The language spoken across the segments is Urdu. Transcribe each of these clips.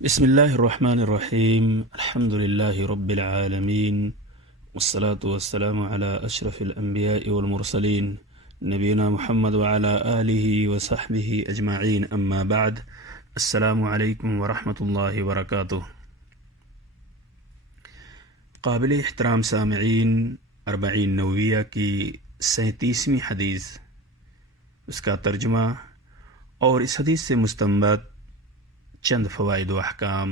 بسم الله الرحمن الرحيم. الحمد لله رب العالمين، والصلاة والسلام على أشرف الأنبياء والمرسلين نبينا محمد وعلى آله وصحبه أجمعين، أما بعد. السلام عليكم ورحمة الله وبركاته. قابل احترام سامعین، 40 نوویہ کی 37ویں حدیث، اس کا ترجمہ اور اس حدیث سے مستنبط چند فوائد و احکام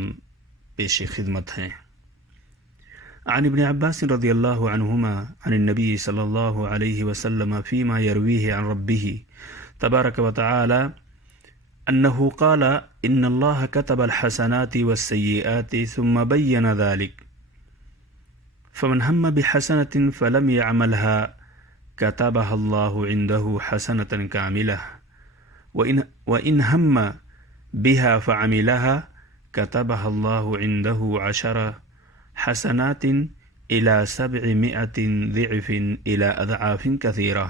پیش خدمت ہیں۔ عن ابن عباس رضی اللہ عنہما عن النبی صلی اللہ علیہ وسلم فيما يرويه عن ربه تبارک وتعالى انه قال ان الله كتب الحسنات والسيئات ثم بين ذلك فمن هم بحسنة فلم يعملها كتبها الله عنده حسنة كاملة وإن هم بها فعملها كتبها الله عنده 10 حسنات إلى 700 ضعف إلى أضعاف كثيرة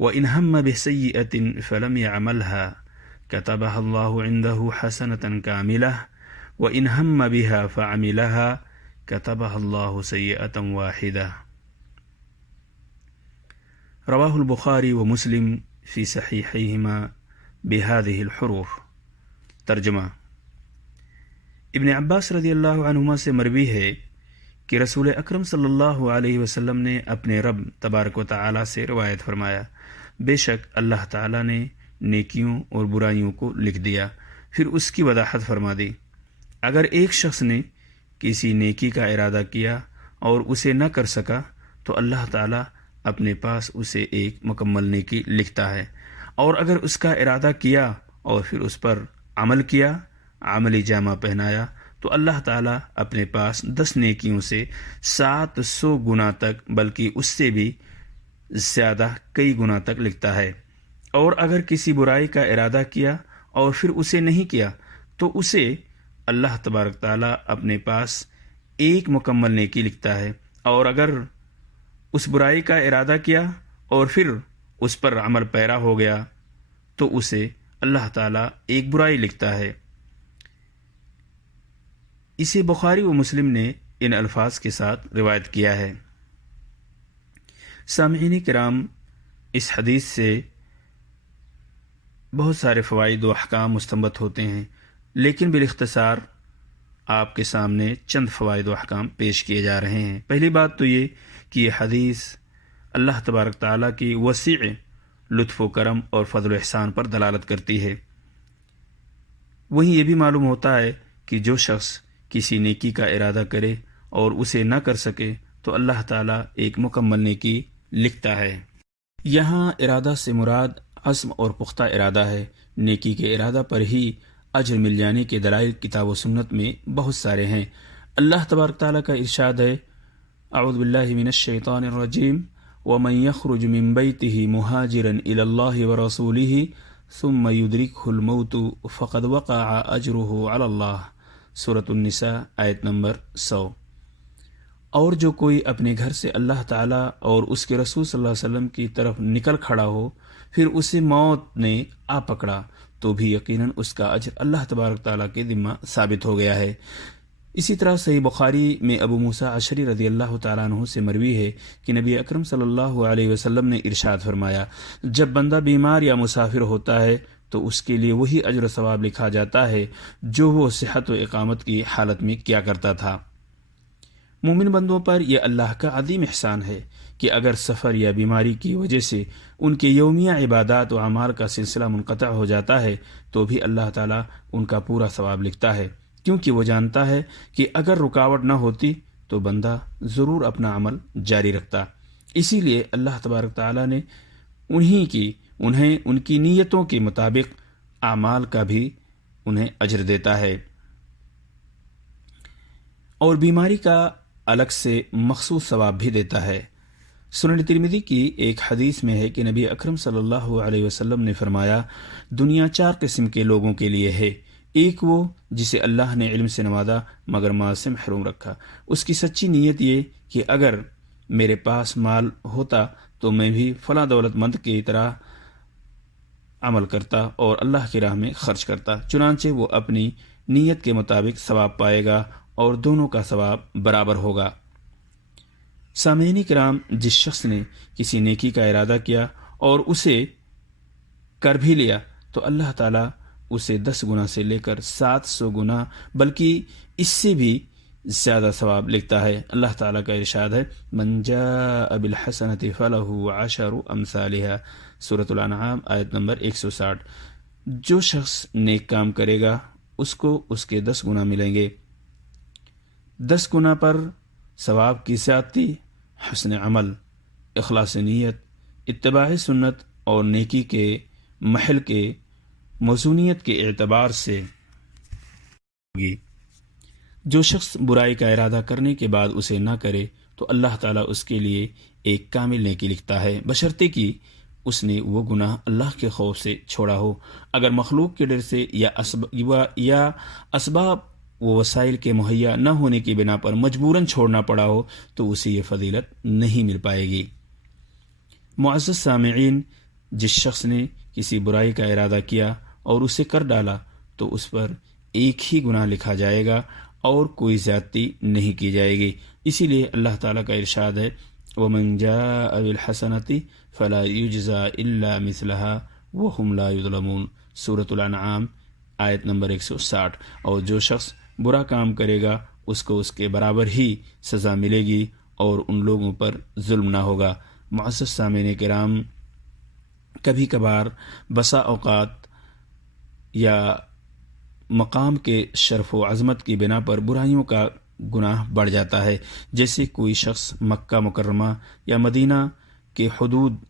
وإن هم بسيئة فلم يعملها كتبها الله عنده حسنة كاملة وإن هم بها فعملها كتبها الله سيئة واحدة۔ رواه البخاري ومسلم في صحيحيهما بهذه الحروف۔ ترجمہ: ابن عباس رضی اللہ عنہما سے مروی ہے کہ رسول اکرم صلی اللہ علیہ وسلم نے اپنے رب تبارک و تعالی سے روایت فرمایا، بے شک اللہ تعالی نے نیکیوں اور برائیوں کو لکھ دیا، پھر اس کی وضاحت فرما دی۔ اگر ایک شخص نے کسی نیکی کا ارادہ کیا اور اسے نہ کر سکا تو اللہ تعالی اپنے پاس اسے ایک مکمل نیکی لکھتا ہے، اور اگر اس کا ارادہ کیا اور پھر اس پر عمل کیا، عملی جامہ پہنایا، تو اللہ تعالیٰ اپنے پاس 10 نیکیوں سے 700 گنا تک، بلکہ اس سے بھی زیادہ کئی گنا تک لکھتا ہے۔ اور اگر کسی برائی کا ارادہ کیا اور پھر اسے نہیں کیا تو اسے اللہ تبارک تعالیٰ اپنے پاس ایک مکمل نیکی لکھتا ہے، اور اگر اس برائی کا ارادہ کیا اور پھر اس پر عمل پیرا ہو گیا تو اسے اللہ تعالیٰ ایک برائی لکھتا ہے۔ اسے بخاری و مسلم نے ان الفاظ کے ساتھ روایت کیا ہے۔ سامعین کرام، اس حدیث سے بہت سارے فوائد و احکام مستنبط ہوتے ہیں، لیکن بالاختصار آپ کے سامنے چند فوائد و احکام پیش کیے جا رہے ہیں۔ پہلی بات تو یہ کہ یہ حدیث اللہ تبارک تعالیٰ کی وسیع لطف و کرم اور فضل و احسان پر دلالت کرتی ہے۔ وہیں یہ بھی معلوم ہوتا ہے کہ جو شخص کسی نیکی کا ارادہ کرے اور اسے نہ کر سکے تو اللہ تعالیٰ ایک مکمل نیکی لکھتا ہے۔ یہاں ارادہ سے مراد عزم اور پختہ ارادہ ہے۔ نیکی کے ارادہ پر ہی اجر مل جانے کے دلائل کتاب و سنت میں بہت سارے ہیں۔ اللہ تبارک تعالیٰ کا ارشاد ہے، اعوذ باللہ من الشیطان الرجیم، وَمَنْ يَخْرُجْ مِنْ بَيْتِهِ مُهَاجِرًا إِلَى اللَّهِ وَرَسُولِهِ ثُمَّ يُدْرِكْهُ الْمَوْتُ فَقَدْ وَقَعَ أَجْرُهُ عَلَى اللَّهِ، سورۃ النساء آیت نمبر 100۔ اور جو کوئی اپنے گھر سے اللہ تعالیٰ اور اس کے رسول صلی اللہ علیہ وسلم کی طرف نکل کھڑا ہو، پھر اسے موت نے آ پکڑا تو بھی یقیناً اس کا اجر اللہ تبارک تعالیٰ کے ذمہ ثابت ہو گیا ہے۔ اسی طرح صحیح بخاری میں ابو موسیٰ اشعری رضی اللہ تعالیٰ عنہ سے مروی ہے کہ نبی اکرم صلی اللہ علیہ وسلم نے ارشاد فرمایا، جب بندہ بیمار یا مسافر ہوتا ہے تو اس کے لیے وہی اجر و ثواب لکھا جاتا ہے جو وہ صحت و اقامت کی حالت میں کیا کرتا تھا۔ مومن بندوں پر یہ اللہ کا عظیم احسان ہے کہ اگر سفر یا بیماری کی وجہ سے ان کے یومیہ عبادات و اعمال کا سلسلہ منقطع ہو جاتا ہے تو بھی اللہ تعالیٰ ان کا پورا ثواب لکھتا ہے، کیونکہ وہ جانتا ہے کہ اگر رکاوٹ نہ ہوتی تو بندہ ضرور اپنا عمل جاری رکھتا۔ اسی لیے اللہ تبارک تعالیٰ نے انہیں ان کی نیتوں کے مطابق اعمال کا بھی انہیں اجر دیتا ہے، اور بیماری کا الگ سے مخصوص ثواب بھی دیتا ہے۔ سنن ترمذی کی ایک حدیث میں ہے کہ نبی اکرم صلی اللہ علیہ وسلم نے فرمایا، دنیا 4 قسم کے لوگوں کے لیے ہے۔ ایک وہ جسے اللہ نے علم سے نوازا مگر مال سے محروم رکھا، اس کی سچی نیت یہ کہ اگر میرے پاس مال ہوتا تو میں بھی فلاں دولت مند کی طرح عمل کرتا اور اللہ کی راہ میں خرچ کرتا، چنانچہ وہ اپنی نیت کے مطابق ثواب پائے گا اور دونوں کا ثواب برابر ہوگا۔ سامعین کرام، جس شخص نے کسی نیکی کا ارادہ کیا اور اسے کر بھی لیا تو اللہ تعالیٰ اسے 10 گنا سے لے کر 700 گنا بلکہ اس سے بھی زیادہ ثواب لکھتا ہے۔ اللہ تعالیٰ کا ارشاد ہے، من جاء بالحسنۃ فلہ 10 امثالھا، سورۃ الانعام آیت نمبر 160۔ جو شخص نیک کام کرے گا اس کو اس کے 10 گنا ملیں گے۔ 10 گنا پر ثواب کی زیادتی حسن عمل، اخلاص نیت، اتباع سنت اور نیکی کے محل کے موزونیت کے اعتبار سے ہوگی۔ جو شخص برائی کا ارادہ کرنے کے بعد اسے نہ کرے تو اللہ تعالیٰ اس کے لیے ایک کامل نیکی لکھتا ہے، بشرطے کہ اس نے وہ گناہ اللہ کے خوف سے چھوڑا ہو۔ اگر مخلوق کے ڈر سے یا اسباب و وسائل کے مہیا نہ ہونے کی بنا پر مجبوراً چھوڑنا پڑا ہو تو اسے یہ فضیلت نہیں مل پائے گی۔ معزز سامعین، جس شخص نے کسی برائی کا ارادہ کیا اور اسے کر ڈالا تو اس پر ایک ہی گناہ لکھا جائے گا اور کوئی زیادتی نہیں کی جائے گی۔ اسی لیے اللہ تعالیٰ کا ارشاد ہے، وَمَنْ جَاءَ بِالْحَسَنَةِ فَلَا يُجْزَى إِلَّا مِثْلَهَا وَهُمْ لَا يُظْلَمُونَ، سورۃ الانعام آیت نمبر 160۔ اور جو شخص برا کام کرے گا اس کو اس کے برابر ہی سزا ملے گی اور ان لوگوں پر ظلم نہ ہوگا۔ معزز سامعین کرام، کبھی کبھار بسا اوقات یا مقام کے شرف و عظمت کی بنا پر برائیوں کا گناہ بڑھ جاتا ہے۔ جیسے کوئی شخص مکہ مکرمہ یا مدینہ کے حدود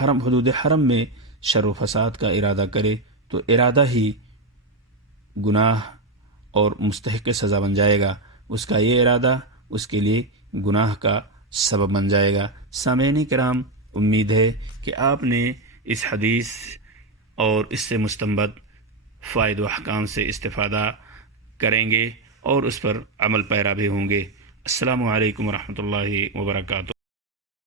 حرم میں شر و فساد کا ارادہ کرے تو ارادہ ہی گناہ اور مستحق سزا بن جائے گا۔ اس کا یہ ارادہ اس کے لیے گناہ کا سبب بن جائے گا۔ سامعین کرام، امید ہے کہ آپ نے اس حدیث اور اس سے مستنبط فوائد و احکام سے استفادہ کریں گے اور اس پر عمل پیرا بھی ہوں گے۔ السلام علیکم ورحمۃ اللہ وبرکاتہ۔